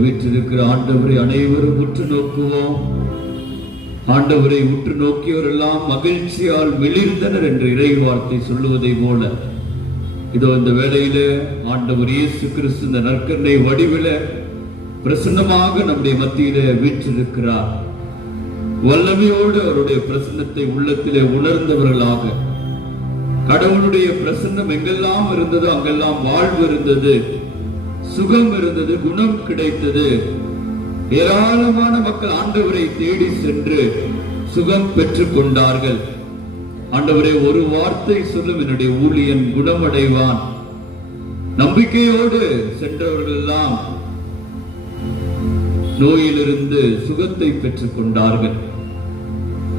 வீற்றிருக்கிற ஆண்டவரை அனைவரும் உற்று நோக்குவோம். ஆண்டவரை உற்று நோக்கியவரெல்லாம் மகிழ்ச்சியால் மிளிர்ந்தனர் என்று இறை வார்த்தை சொல்லுவதை போல இதோ இந்த வேளையில ஆண்டவர் இயேசு கிறிஸ்து இந்த நற்கருணை வடிவில பிரசன்னமாக நம்முடைய மத்தியிலே வீற்றிருக்கிறார். வல்லமையோடு அவருடைய பிரசன்னத்தை உள்ளத்திலே உணர்ந்தவர்களாக, கடவுளுடைய பிரசன்னம் எங்கெல்லாம் இருந்ததோ அங்கெல்லாம் வாழ்வு இருந்தது, சுகம் இருந்தது, குணம் கிடைத்தது. ஏராளமான மக்கள் ஆண்டவரை தேடி சென்று சுகம் பெற்றுக் கொண்டார்கள். ஆண்டவரே, ஒரு வார்த்தை சொல்லும் என்னுடைய ஊழியன் குணமடைவான். நம்பிக்கையோடு சென்றவர்கள் எல்லாம் நோயிலிருந்து சுகத்தை பெற்றுக் கொண்டார்கள்.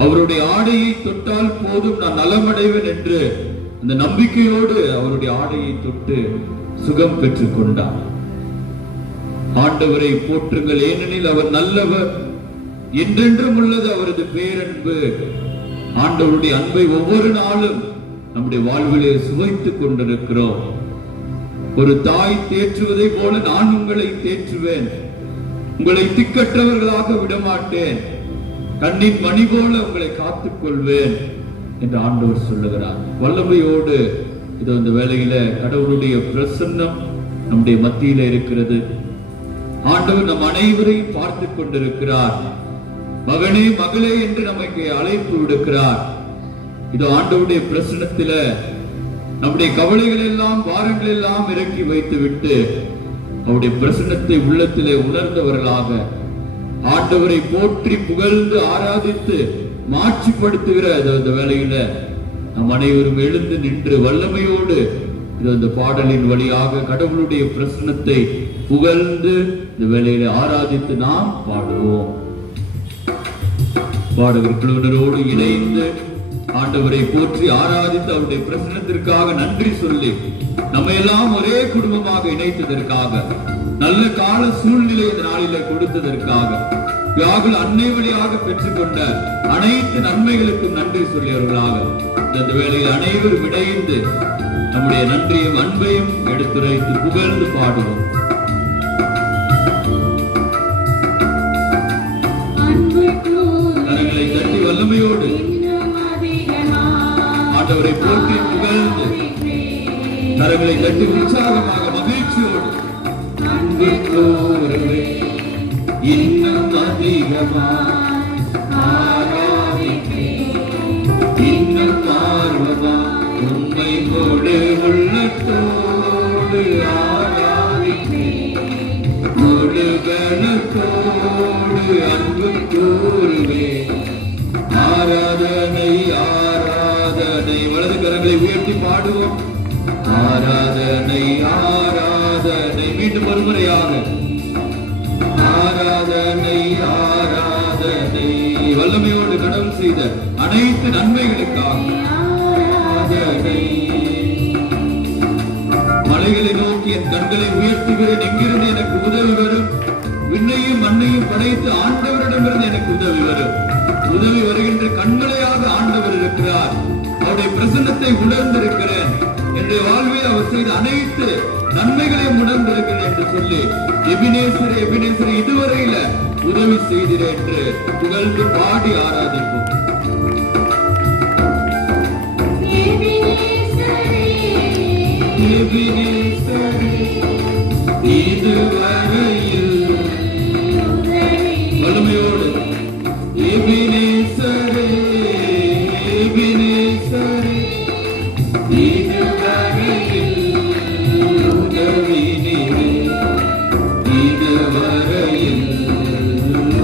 அவருடைய ஆடையை தொட்டால் போதும் நான் நலமடைவேன் என்று அந்த நம்பிக்கையோடு அவருடைய ஆடையை தொட்டு சுகம் பெற்றுக் கொண்டார். ஆண்டவரை போற்றுங்கள், ஏனெனில் அவர் நல்லவர், என்றென்றும் உள்ளது அவரது பேரன்பு. ஆண்டவருடைய அன்பை ஒவ்வொரு நாளும் நம்முடைய வாழ்விலே சுவைத்துக் கொண்டிருக்கிறோம். ஒரு தாய் தேற்றுவதை போல நான் உங்களை தேற்றுவேன், உங்களை திக்கற்றவர்களாக விடமாட்டேன், கண்ணின் மணி போல உங்களை காத்துக் கொள்வேன் என்று ஆண்டவர் சொல்லுகிறார். வல்லமையோடு இது இந்த வேளையில கடவுளுடைய பிரசன்னம் நம்முடைய மத்தியில இருக்கிறது. ஆண்டவர் நம் அனைவரையும் பார்த்து கொண்டிருக்கிறார். மகனே மகளே என்று நமக்கு அழைப்பு விடுக்கிறார். இது ஆண்டவருடைய பிரசன்னத்தில நம்முடைய கவலைகள் எல்லாம் பாரங்கள் எல்லாம் இறக்கி வைத்து விட்டு அவருடைய பிரசன்னத்தை உள்ளத்திலே உணர்ந்தவர்களாக ஆண்டவரை போற்றி புகழ்ந்து ஆராதித்து மாட்சிப்படுத்துகிற இந்த வேளையில நம் அனைவரும் எழுந்து நின்று வல்லமையோடு இந்த பாடலின் வழியாக கடவுளுடைய பிரசன்னத்தை புகழ்ந்து இந்த வேளையில ஆராதித்து நாம் பாடுவோம். பாடகர் குழுவினரோடு இணைந்து ஆண்டவரை போற்றி ஆராதித்து அவருடைய பிரசன்னத்திற்காக நன்றி சொல்லி நம்ம எல்லாம் ஒரே குடும்பமாக இணைத்ததற்காக, நல்ல கால சூழ்நிலை இந்த நாளிலே கொடுத்ததற்காக, வியாகுல அன்னை வழியாக பெற்றுக்கொண்ட அனைத்து நன்மைகளுக்கும் நன்றி சொல்லியவர்களாக இந்த வேளையில் அனைவரும் இணைந்து நம்முடைய நன்றியும் அன்பையும் எடுத்துரைத்து புகழ்ந்து பாடுவோம். கரங்களை தட்டி வல்லமையோடு ஆண்டவரை போற்றி புகழ்ந்து கரங்களை தட்டி உற்சாகமாக மகிழ்ச்சியோடு அன்பு கூறவே இன்னும் அதிகமாய் ஆராதிப்பேன், இன்னும் ஆர்வமாய் உண்மையோடு உள்ளத்தோடு ஆராதிப்பேன், முழு கனத்தோடு அன்பு கூறுவேன். ஆராதனை ஆராதனை, வலது கரங்களை உயர்த்தி பாடுவோம். ஆராதனை ஆராதனை, மீண்டும் ஒருமுறையாக ஆராதனை ஆராதனை. வல்லமையோடு கடவுள் செய்த அனைத்து நன்மைகளுக்காக ஆராதனை. மலைகளை நோக்கி என் கண்களை உயர்த்துகிறேன், எங்கிருந்து எனக்கு உதவி வரும்? விண்ணையும் மண்ணையும் படைத்து ஆண்டவரிடமிருந்து எனக்கு உதவி வரும். உதவி வருகின்ற கண்மலையாக ஆண்டவர் இருக்கிறார். அவருடைய பிரசன்னத்தை உணர்ந்திருக்கிறேன். என்னுடைய வாழ்வில் அவர் செய்த அனைத்து நன்மைகளையும் உணர்ந்திருக்கிறேன் என்று சொல்லி எபினேசர் எபினேசர் இதுவரையில உதவி செய்கிறேன் என்று புகழ்ந்து பாடி ஆராதிப்போம். இதுவரையில் வலிமையோடு எபினேசரே எபினேசரே இதுவரையில் உதவி நீரே இதுவரையில்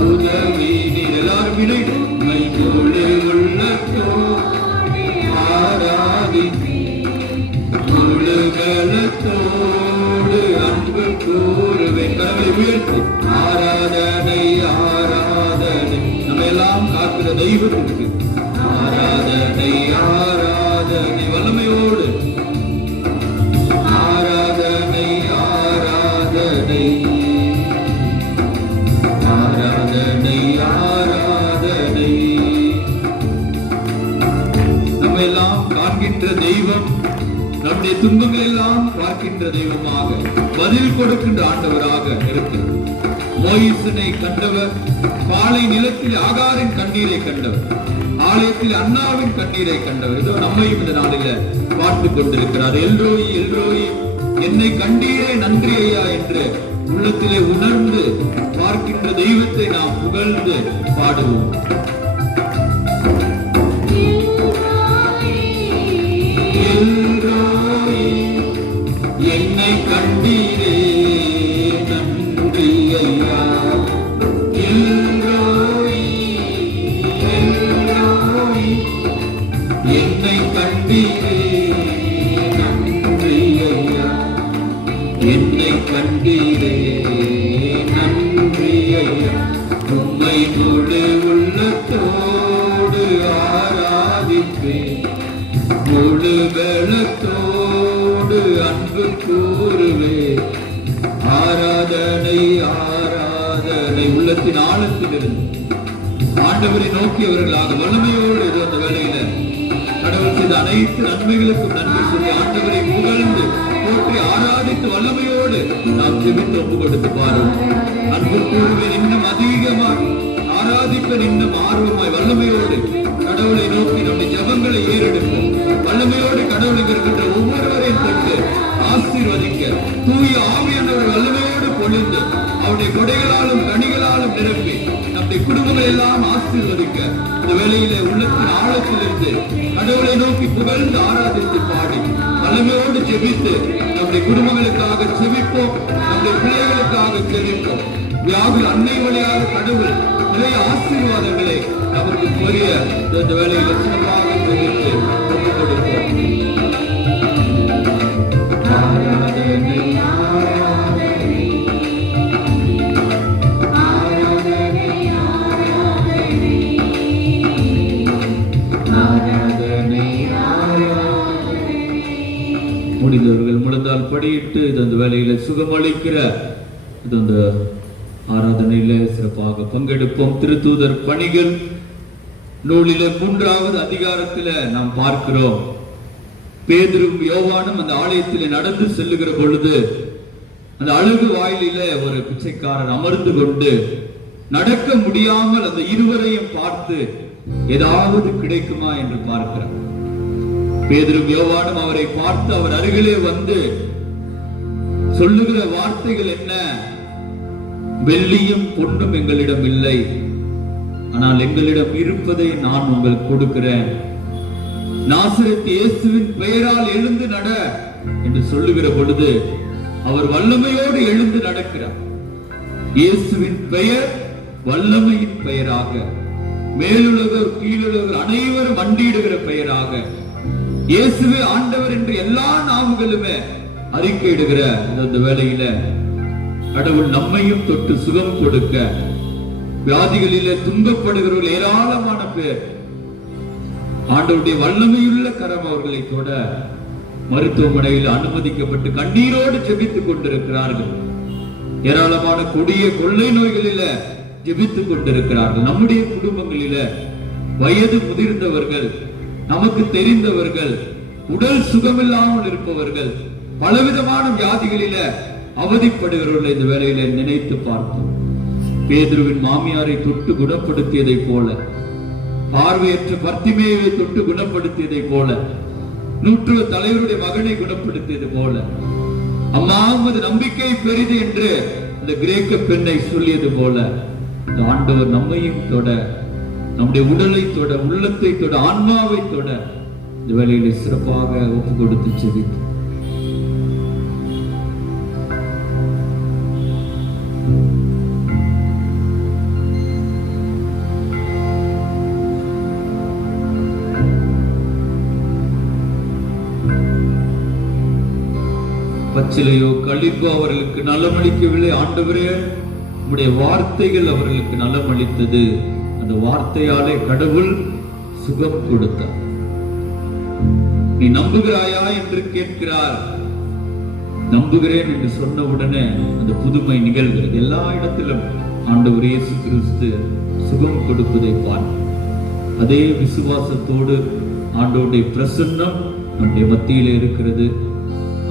உதவி நீர். எல்லாரும் இணைந்து மையோடு உள்ளத்தோடு ஆராதிப்பே முழுகலத்தோடு அன்பு கூறுவேன். கரங்களை உயர்த்தி ஆராதனை ஆராதனை நம்ம எல்லாம் காக்கிற தெய்வத்திற்கு ஆராதனை ஆராதனை வல்லமையோடு ஆராதனை ஆராதனை ஆராதனை ஆராதனை. நம்ம எல்லாம் காண்கின்ற தெய்வம் நம்முடைய துன்பங்கள் எல்லாம் பார்க்கின்ற தெய்வமாக பதில் கொடுக்கின்ற ஆண்டவராக இருக்கிறார். மோயிசனை கண்டவர், பாலை நிலத்தில் ஆகாரின் கண்ணீரை கண்டவர், ஆலயத்தில் அண்ணாவின் கண்ணீரை கண்டவர். இதோ நம்மையும் இந்த நாளில பார்த்து கொண்டிருக்கிறார். எல்ரோயி எல்ரோயி என்னை கண்டீரே நன்றி ஐயா என்று உள்ளத்திலே உணர்ந்து பார்க்கின்ற தெய்வத்தை நாம் புகழ்ந்து பாடுவோம். என்னை கண்டீரே நன்றி ஐயா எல்ரோயி எல்ரோயி என்னை கண்டீரே நன்றி ஐயா என்னை கண்டீரே நன்றி ஐயா. உம்மை முழு உள்ளத்தோடு ஆராதிப்பேன் முழு பலத்தோடு அன்பு கூறுவே ஆராதனை ஆராதனை. உள்ளத்தின் ஆழத்திலிருந்து ஆண்டவரை நோக்கியவர்களாக வலிமையோடு அந்த வேளையில கடவுள் செய்த அனைத்து நன்மைகளுக்கும் நன்றி சொல்லி ஆண்டவரை புகழ்ந்து போற்றி ஆராதித்து வல்லமையோடு நாம் ஜெபித்து ஒப்பு கொடுத்து பாருவோம். அன்பு கூறுவேன் இன்னும் அதிகமாக ஆராதிப்பேன் இன்னும் ஆர்வமாய் வல்லமையோடு கடவுளை நோக்கி நம்முடைய ஜெபங்களை ஏறெடுப்போம். வல்லமையோடு கடவுளுக்கு இருக்கின்ற ஒவ்வொருவரையும் தொட்டு ஆசீர்வதிக்க தூய ஆவியானவர் வல்லமையோடு பொழிந்து அவருடைய கொடைகளாலும் கனிகளாலும் நிரப்பி நம்முடைய குடும்பங்கள் எல்லாம் ஆசீர்வதிக்க இந்த வேளையில உள்ளத்தின் ஆழத்திலிருந்து கடவுளை நோக்கி புகழ்ந்து ஆராதித்து பாடி வல்லமையோடு ஜெபித்து நம்முடைய குடும்பங்களுக்காக ஜெபிப்போம், நம்முடைய பிள்ளைகளுக்காக ஜெபிப்போம். வியாகுல் அன்னை வழியாக கடவுள் நிறைய ஆசீர்வாதங்களை நமக்கு பெரிய இந்த வேளையில சிறப்பாக ஜெபித்து ஒப்புக் கொடுப்போம். ஆராதனை ஆராதனை ஆராதனை ஆராதனை ஆராதனை. முடிந்தவர்கள் முழந்தால் படியிட்டு இது அந்த வேலையில சுகமளிக்கிற இது அந்த ஆராதனையில சிறப்பாக பங்கெடுப்போம். திருத்தூதர் பணிகள் நூலில 3வது அதிகாரத்துல நாம் பார்க்கிறோம். பேதுரும் யோவானும் அந்த ஆலயத்திலே நடந்து செல்லுகிற பொழுது அந்த அழுகு வாயிலில ஒரு பிச்சைக்காரர் அமர்ந்து கொண்டு நடக்க முடியாமல் அந்த இருவரையும் பார்த்து ஏதாவது கிடைக்குமா என்று பார்க்கிறார். பேதுரும் யோவானும் அவரை பார்த்து அவர் அருகிலே வந்து சொல்லுகிற வார்த்தைகள் என்ன? வெள்ளியும் பொன்னும் எங்களிடம் இல்லை, ஆனால் எங்களிடம் இருப்பதை நான் உங்களுக்கு கொடுக்கிறேன். நாசரேத் இயேசுவின் பெயரால் எழுந்து நட என்று சொல்லுகிற பொழுது அவர் வல்லமையோடு எழுந்து நடக்கிறார். இயேசுவின் பெயர் வல்லமையின் பெயராக, மேலுலகர் கீழுலகர் அனைவரும் மண்டியிடுகிற பெயராக, இயேசுவே ஆண்டவர் என்று எல்லா நாமங்களுமே அறிக்கையிடுகிற இந்த வேளையில கடவுள் நம்மையும் தொட்டு சுகம் கொடுக்க வியாதிகளிலே துன்பப்படுகிறவர்கள் ஏராளமான பேர் ஆண்டவருடைய வல்லமையுள்ள கரம் அவர்களை தொட மருத்துவமனையில் அனுமதிக்கப்பட்டு கண்ணீரோடு ஜெபித்துக் கொண்டிருக்கிறார்கள். ஏராளமான கொடிய கொள்ளை நோய்களில ஜெபித்துக் கொண்டிருக்கிறார்கள். நம்முடைய குடும்பங்களில வயது முதிர்ந்தவர்கள், நமக்கு தெரிந்தவர்கள் உடல் சுகமில்லாமல் இருப்பவர்கள், பலவிதமான வியாதிகளில அவதிப்படுகிறவர்களை இந்த வேளையில நினைத்து பார்த்தோம். பேதுருவின் மாமியாரை தொட்டு குணப்படுத்தியதை போல, பார்வையற்ற பர்த்திமேயை தொட்டு குணப்படுத்தியதை போல, நூற்றுவ தலைவருடைய மகனை குணப்படுத்தியது போல, அம்மா உமது நம்பிக்கை பெரிது என்று இந்த கிரேக்க பெண்ணை சொல்லியது போல, இந்த ஆண்டவர் நம்மையும் தொட, நம்முடைய உடலை தொட, உள்ளத்தை தொட, ஆன்மாவை தொட இந்த வேளையிலே சிறப்பாக ஒப்பு கொடுத்து செபித்து பச்சிலையோ களிப்பு அவர்களுக்கு நலமளிக்கவில்லை. ஆண்டவரே, உம்முடைய வார்த்தைகள் அவர்களுக்கு நலமளித்தது. அந்த வார்த்தையாலே கடவுள் சுகம் கொடுத்தார். நீ நம்புகிறாயா என்று கேட்கிறார். நம்புகிறேன் என்று சொன்ன உடனே அந்த புதுமை நிகழ்கிறது. எல்லா இடத்திலும் ஆண்டவர் இயேசு கிறிஸ்து சுகம் கொடுப்பதை பார்க்க, அதே விசுவாசத்தோடு ஆண்டவருடைய பிரசன்னம் நம்முடைய மத்தியிலே இருக்கிறது.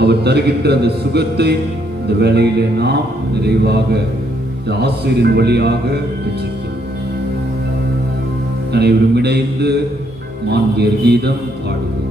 அவர் தருகின்ற அந்த சுகத்தை இந்த வேளையிலே நாம் நிறைவாக இந்த ஆசிரியரின் வழியாக பெற்றுக்கொள்வோம். அனைவரும் இணைந்து மாண்பியர் கீதம் பாடுவோம்.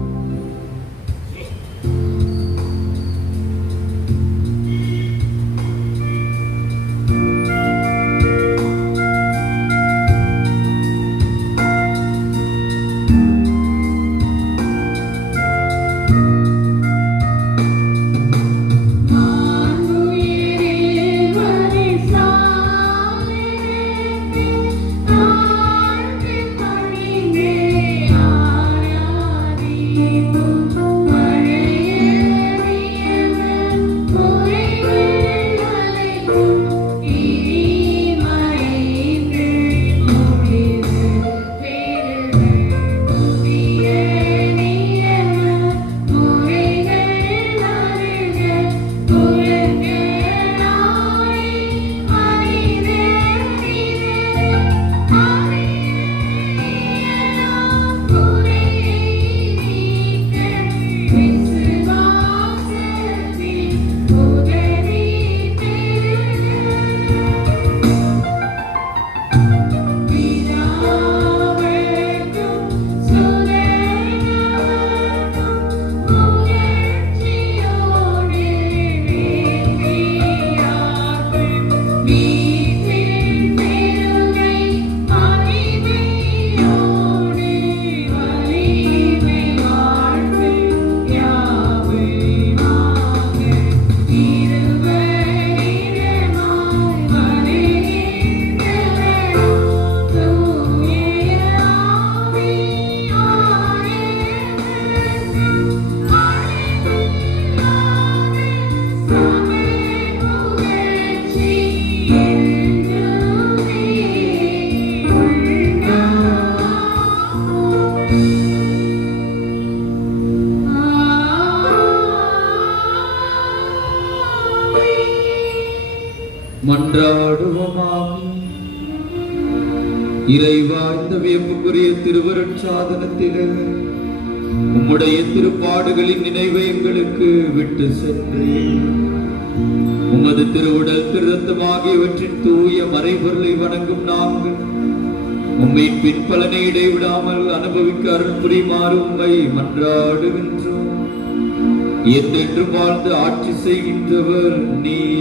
மன்றாடுவோமாக. இறைவா, இந்த வியப்புக்குரிய திருவருட்சாதனத்திலே உம்முடைய திருப்பாடுகளின் நினைவை எங்களுக்கு விட்டு சென்றேன். உமது திருவுடல் திருத்தமாகியவற்றின் தூய மறைபொருளை வணங்கும் நாங்கள் உம்மை பின்பலனை இடைவிடாமல் அனுபவிக்க அருள் புரியுமாறு உம்மை மன்றாடுகின்றோம். என்றென்று வாழ்ந்து ஆட்சி செய்கின்றவர் நீர்.